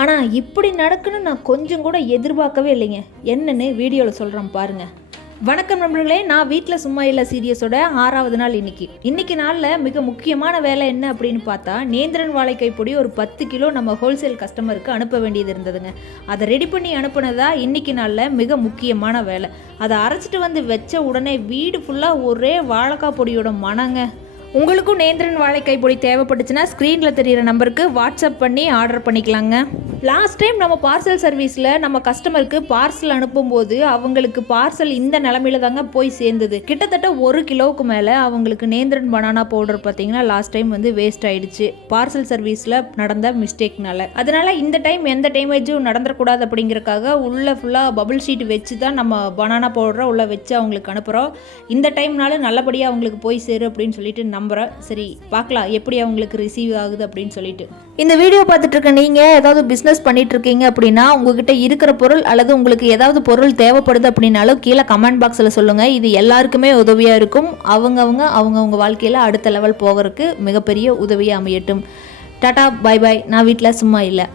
ஆனால் இப்படி நடக்குன்னு நான் கொஞ்சம் கூட எதிர்பார்க்கவே இல்லைங்க. என்னன்னு வீடியோவில் சொல்கிறேன் பாருங்கள். வணக்கம் நண்பர்களே, நான் வீட்டில் சும்மா இல்லை சீரியஸோட 6வது நாள் இன்னைக்கு நாளில் மிக முக்கியமான வேலை என்ன அப்படின்னு பார்த்தா, நேந்திரன் வாழைக்காய் பொடி ஒரு 10 கிலோ நம்ம ஹோல்சேல் கஸ்டமருக்கு அனுப்ப வேண்டியது இருந்ததுங்க. அதை ரெடி பண்ணி அனுப்புனதா இன்னைக்கு நாளில் மிக முக்கியமான வேலை. அதை அரைச்சிட்டு வந்து வச்ச உடனே வீடு ஃபுல்லாக ஒரே வாழைக்காய் பொடியோட மணங்க. உங்களுக்கும் நேந்திரன் வாழைக்காய் பொடி தேவைப்பட்டுச்சுன்னா ஸ்க்ரீனில் தெரிகிற நம்பருக்கு வாட்ஸ்அப் பண்ணி ஆர்டர் பண்ணிக்கலாங்க. லாஸ்ட் டைம் நம்ம பார்சல் சர்வீஸில் நம்ம கஸ்டமருக்கு பார்சல் அனுப்பும்போது அவங்களுக்கு பார்சல் இந்த நிலமையில தாங்க போய் சேர்ந்தது. கிட்டத்தட்ட 1 கிலோவுக்கு மேலே அவங்களுக்கு நேந்திரன் பனானா பவுடர் பார்த்தீங்கன்னா லாஸ்ட் டைம் வந்து வேஸ்ட் ஆயிடுச்சு, பார்சல் சர்வீஸில் நடந்த மிஸ்டேக்னால. அதனால இந்த டைம் எந்த டேமேஜும் நடந்துடக்கூடாது அப்படிங்கிறக்காக உள்ள ஃபுல்லாக பபிள் ஷீட் வச்சு தான் நம்ம பனானா பவுடரை உள்ளே வச்சு அவங்களுக்கு அனுப்புகிறோம். இந்த டைம்னாலும் நல்லபடியாக அவங்களுக்கு போய் சேரு அப்படின்னு சொல்லிட்டு நம்புகிறேன். சரி, பார்க்கலாம் எப்படி அவங்களுக்கு ரிசீவ் ஆகுது அப்படின்னு சொல்லிட்டு. இந்த வீடியோ பார்த்துட்டு இருக்க நீங்கள் ஏதாவது பிஸ்னஸ் பண்ணிட்டு இருக்கீங்க அப்படின்னா, உங்ககிட்ட இருக்கிற பொருள் அல்லது உங்களுக்கு ஏதாவது பொருள் தேவைப்படுது அப்படின்னாலும் கீழே கமெண்ட் பாக்ஸில் சொல்லுங்கள். இது எல்லாருக்குமே உதவியாக இருக்கும். அவங்கவுங்க வாழ்க்கையில் அடுத்த லெவல் போகிறதுக்கு மிகப்பெரிய உதவியாக அமையட்டும். Tata, bye bye. நான் வீட்டில் சும்மா இல்லை.